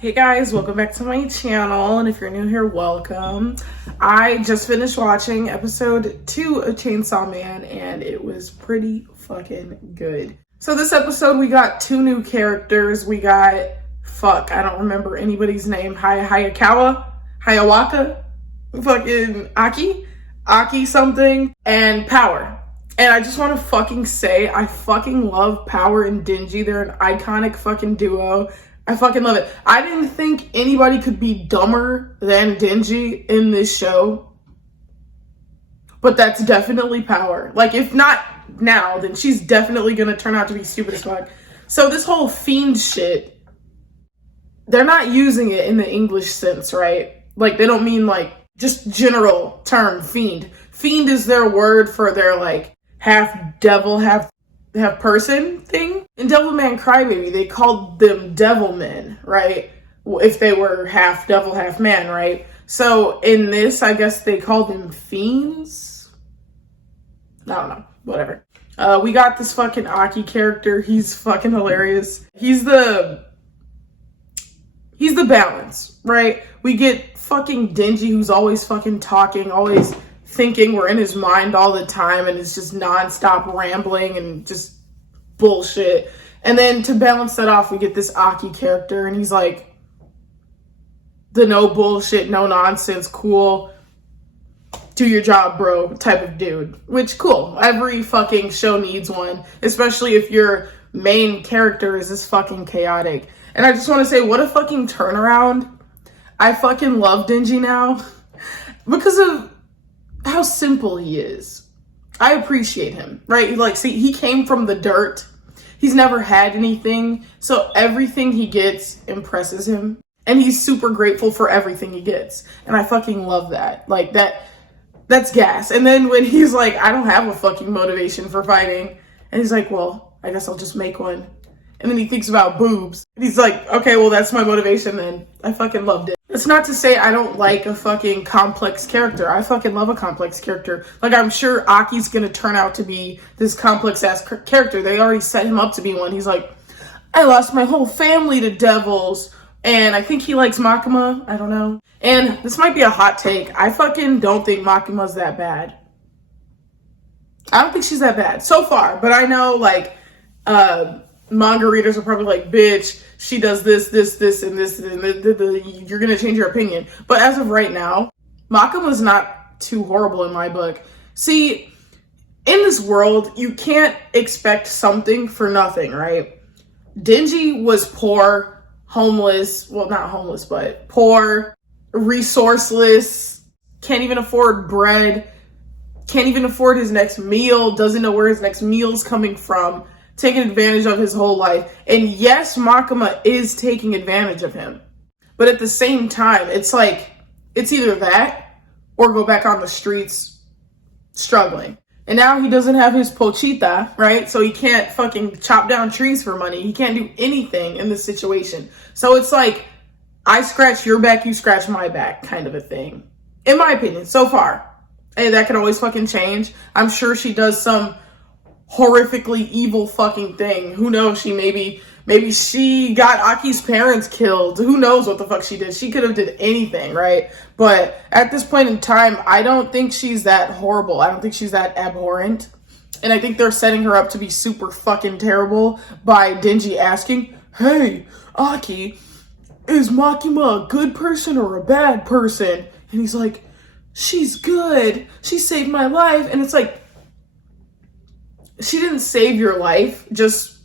Hey guys, welcome back to my channel, and if you're new here, welcome. I just finished watching episode 2 of Chainsaw Man, and it was pretty fucking good. So this episode, we got 2 new characters. We got, I don't remember anybody's name, Hayakawa, fucking Aki something, and Power. And I just want to fucking say, I fucking love Power and Denji. They're an iconic fucking duo. I fucking love it. I didn't think anybody could be dumber than Denji in this show. But that's definitely Power. Like, if not now, then she's definitely gonna turn out to be stupid as fuck. So this whole fiend shit, they're not using it in the English sense, right? Like, they don't mean, like, just general term, fiend. Fiend is their word for their, like, half devil, half person thing. In Devilman Crybaby, they called them Devilmen, right? If they were half devil, half man, right? So in this, I guess they called them fiends? I don't know, whatever. We got this fucking Aki character. He's fucking hilarious. He's the balance, right? We get fucking Denji, who's always fucking talking, always thinking we're in his mind all the time, and it's just nonstop rambling and just bullshit. And then to balance that off, we get this Aki character, and he's like the no bullshit, no nonsense, cool, do your job, bro type of dude. Which, cool. Every fucking show needs one, especially if your main character is this fucking chaotic. And I just want to say, what a fucking turnaround. I fucking love Denji now because of how simple he is. I appreciate him, right? Like, see, he came from the dirt. He's never had anything, so everything he gets impresses him, and he's super grateful for everything he gets, and I fucking love that. Like, that's gas. And then when he's like, I don't have a fucking motivation for fighting, and he's like, well, I guess I'll just make one. And then he thinks about boobs, and he's like, okay, well, that's my motivation then. I fucking loved it. It's not to say I don't like a fucking complex character. I fucking love a complex character. Like, I'm sure Aki's gonna turn out to be this complex-ass character. They already set him up to be one. He's like, I lost my whole family to devils, and I think he likes Makima. I don't know. And this might be a hot take. I fucking don't think Makima's that bad. I don't think she's that bad so far, but I know, like, manga readers are probably like, bitch, she does this, and this, and you're gonna change your opinion. But as of right now, Makima's not too horrible in my book. See, in this world, you can't expect something for nothing, right? Denji was poor, homeless, well, not homeless, but poor, resourceless, can't even afford bread, can't even afford his next meal, doesn't know where his next meal's coming from, taking advantage of his whole life. And yes, Makima is taking advantage of him. But at the same time, it's like, it's either that or go back on the streets struggling. And now he doesn't have his pochita, right? So he can't fucking chop down trees for money. He can't do anything in this situation. So it's like, I scratch your back, you scratch my back kind of a thing. In my opinion, so far. And that can always fucking change. I'm sure she does some horrifically evil fucking thing. Who knows? Maybe she got Aki's parents killed. Who knows what the fuck she did? She could have did anything, right? But at this point in time, I don't think she's that horrible. I don't think she's that abhorrent. And I think they're setting her up to be super fucking terrible by Denji asking, hey, Aki, is Makima a good person or a bad person? And he's like, she's good. She saved my life. And it's like, she didn't save your life just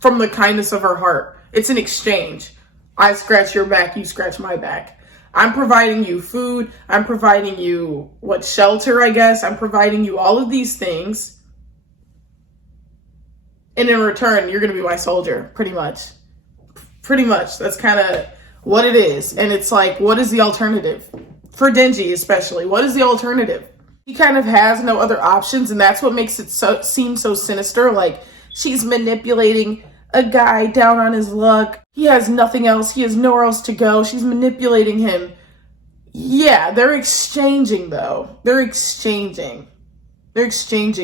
from the kindness of her heart. It's an exchange. I scratch your back, you scratch my back. I'm providing you food. I'm providing you, shelter, I guess. I'm providing you all of these things. And in return, you're going to be my soldier, pretty much. Pretty much. That's kind of what it is. And it's like, what is the alternative? For Denji, especially. What is the alternative? He kind of has no other options, and that's what makes it seem so sinister. Like, she's manipulating a guy down on his luck. He has nothing else. He has nowhere else to go. She's manipulating him. Yeah, they're exchanging, though. They're exchanging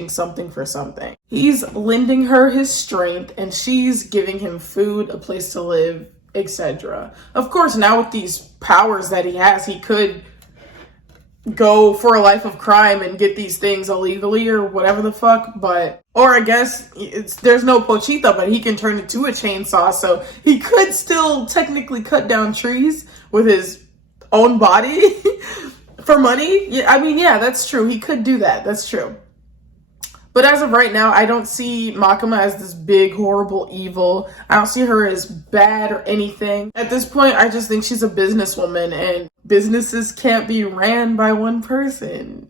something for something. He's lending her his strength, and she's giving him food, a place to live, etc. Of course, now with these powers that he has, he could go for a life of crime and get these things illegally or whatever the fuck, but, or I guess there's no Pochita, but he can turn into a chainsaw, so he could still technically cut down trees with his own body for money. Yeah, I mean, yeah, that's true. He could do that. That's true. But as of right now, I don't see Makima as this big, horrible evil. I don't see her as bad or anything. At this point, I just think she's a businesswoman, and businesses can't be ran by one person.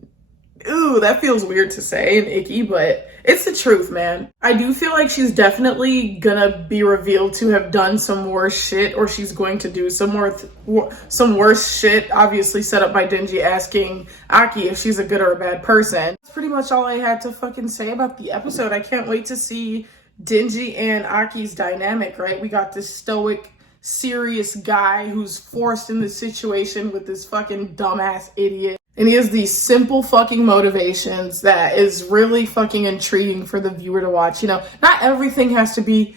Ooh, that feels weird to say and icky, but it's the truth, man. I do feel like she's definitely gonna be revealed to have done some worse shit, or she's going to do some worse shit, obviously set up by Denji asking Aki if she's a good or a bad person. That's pretty much all I had to fucking say about the episode. I can't wait to see Denji and Aki's dynamic, right? We got this stoic, serious guy who's forced in this situation with this fucking dumbass idiot. And he has these simple fucking motivations that is really fucking intriguing for the viewer to watch. You know, not everything has to be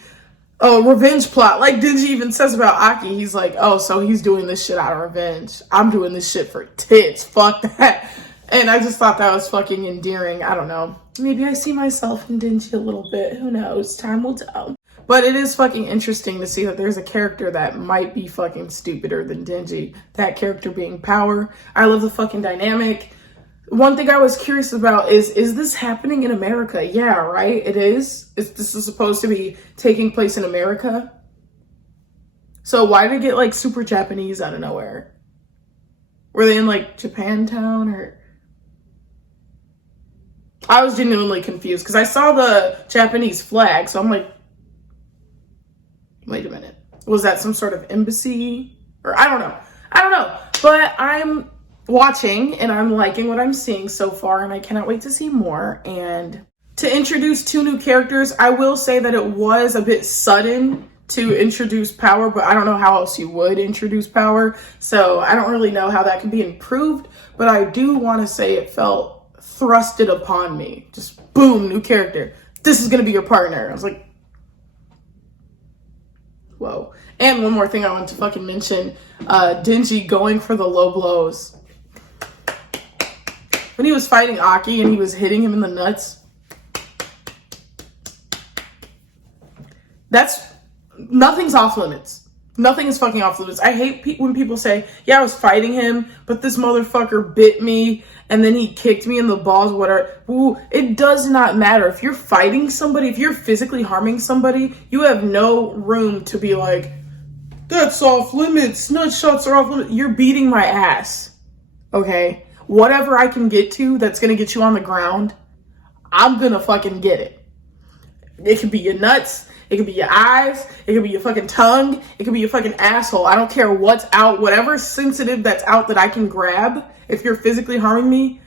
a revenge plot. Like Denji even says about Aki, he's like, oh, so he's doing this shit out of revenge. I'm doing this shit for tits. Fuck that. And I just thought that was fucking endearing. I don't know. Maybe I see myself in Denji a little bit. Who knows? Time will tell. But it is fucking interesting to see that there's a character that might be fucking stupider than Denji. That character being Power. I love the fucking dynamic. One thing I was curious about is this happening in America? Yeah, right? It is. This is supposed to be taking place in America. So why did it get like super Japanese out of nowhere? Were they in like Japantown or... I was genuinely confused because I saw the Japanese flag. So I'm like, wait a minute. Was that some sort of embassy? Or I don't know. But I'm watching and I'm liking what I'm seeing so far, and I cannot wait to see more. And to introduce 2 new characters, I will say that it was a bit sudden to introduce Power, but I don't know how else you would introduce Power. So I don't really know how that could be improved, but I do want to say it felt thrusted upon me. Just boom, new character. This is going to be your partner. I was like, whoa. And one more thing I want to fucking mention, Denji going for the low blows. When he was fighting Aki and he was hitting him in the nuts, nothing's off limits. Nothing is fucking off limits. I hate when people say, yeah, I was fighting him, but this motherfucker bit me and then he kicked me in the balls, whatever. Ooh, it does not matter. If you're fighting somebody, if you're physically harming somebody, you have no room to be like, that's off limits. Nut shots are off limits. You're beating my ass. Okay? Whatever I can get to that's going to get you on the ground, I'm going to fucking get it. It could be your nuts. It could be your eyes. It could be your fucking tongue. It could be your fucking asshole. I don't care what's out. Whatever's sensitive that's out that I can grab. If you're physically harming me,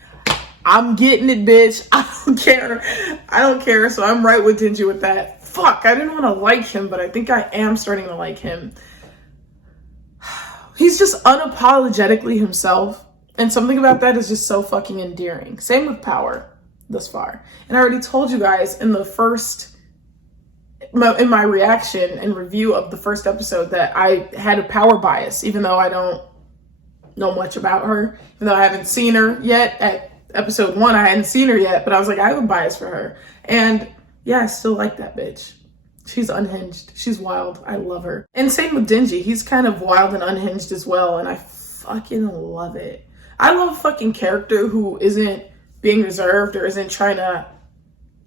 I'm getting it, bitch. I don't care. I don't care. So I'm right with Denji with that. Fuck, I didn't want to like him, but I think I am starting to like him. He's just unapologetically himself. And something about that is just so fucking endearing. Same with Power thus far. And I already told you guys in my reaction and review of the first episode that I had a Power bias, even though I don't know much about her, even though I haven't seen her yet. At episode 1, I hadn't seen her yet, but I was like, I have a bias for her. And yeah, I still like that bitch. She's unhinged. She's wild. I love her. And same with Denji. He's kind of wild and unhinged as well, and I fucking love it. I love a fucking character who isn't being reserved or isn't trying to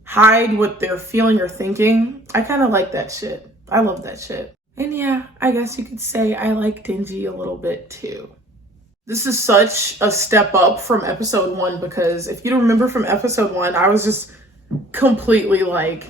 hide what they're feeling or thinking. I kind of like that shit. I love that shit. And yeah, I guess you could say I like Denji a little bit too. This is such a step up from episode 1 because if you don't remember from episode 1, I was just completely like,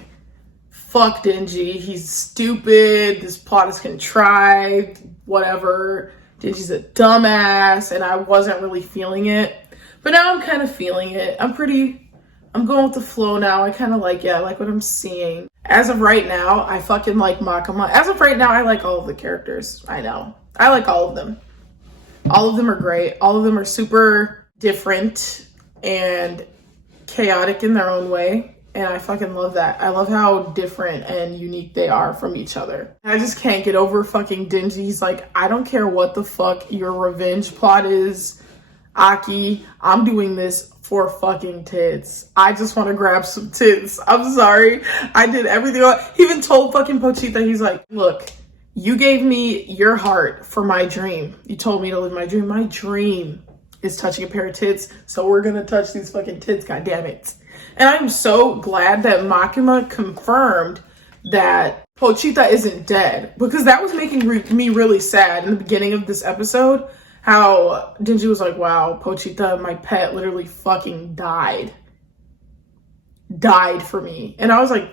fuck Denji. He's stupid. This plot is contrived. Whatever. Denji's a dumbass. And I wasn't really feeling it. But now I'm kind of feeling it. I'm going with the flow now. I kind of like it. I like what I'm seeing. As of right now, I fucking like Makima. As of right now, I like all of the characters. I know. I like all of them. All of them are great. All of them are super different and chaotic in their own way. And I fucking love that. I love how different and unique they are from each other. I just can't get over fucking Denji. He's like, I don't care what the fuck your revenge plot is, Aki. I'm doing this for fucking tits. I just want to grab some tits. I'm sorry. I did everything. He even told fucking Pochita, he's like, look, you gave me your heart for my dream. You told me to live my dream. My dream is touching a pair of tits. So we're going to touch these fucking tits. God damn it. And I'm so glad that Makima confirmed that Pochita isn't dead, because that was making me really sad in the beginning of this episode. How Denji was like, wow, Pochita, my pet, literally fucking died. Died for me. And I was like,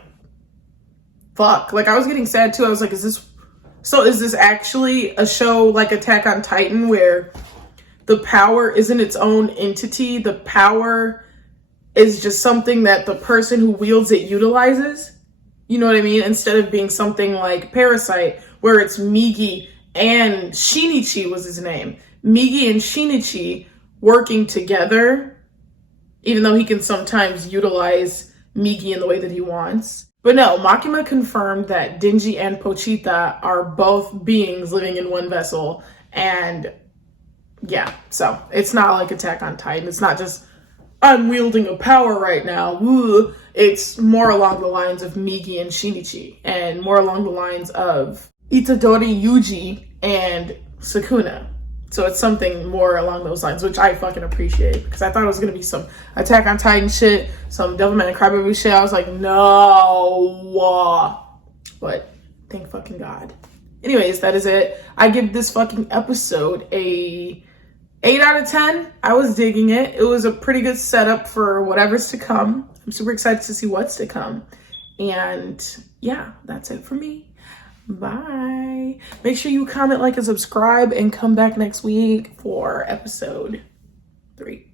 fuck. Like, I was getting sad too. I was like, is this actually a show like Attack on Titan where the power isn't its own entity? The power is just something that the person who wields it utilizes? You know what I mean? Instead of being something like Parasite, where it's Migi and Shinichi was his name. Migi and Shinichi working together, even though he can sometimes utilize Migi in the way that he wants. But no, Makima confirmed that Denji and Pochita are both beings living in one vessel. And yeah, so it's not like Attack on Titan. It's not just, I'm wielding a power right now. Woo. It's more along the lines of Migi and Shinichi, and more along the lines of Itadori Yuji and Sukuna. So it's something more along those lines, which I fucking appreciate, because I thought it was going to be some Attack on Titan shit, some Devilman and Crybaby shit. I was like, no. But thank fucking God. Anyways, that is it. I give this fucking episode a 8 out of 10. I was digging it. It was a pretty good setup for whatever's to come. I'm super excited to see what's to come. And yeah, that's it for me. Bye. Make sure you comment, like, and subscribe, and come back next week for episode 3.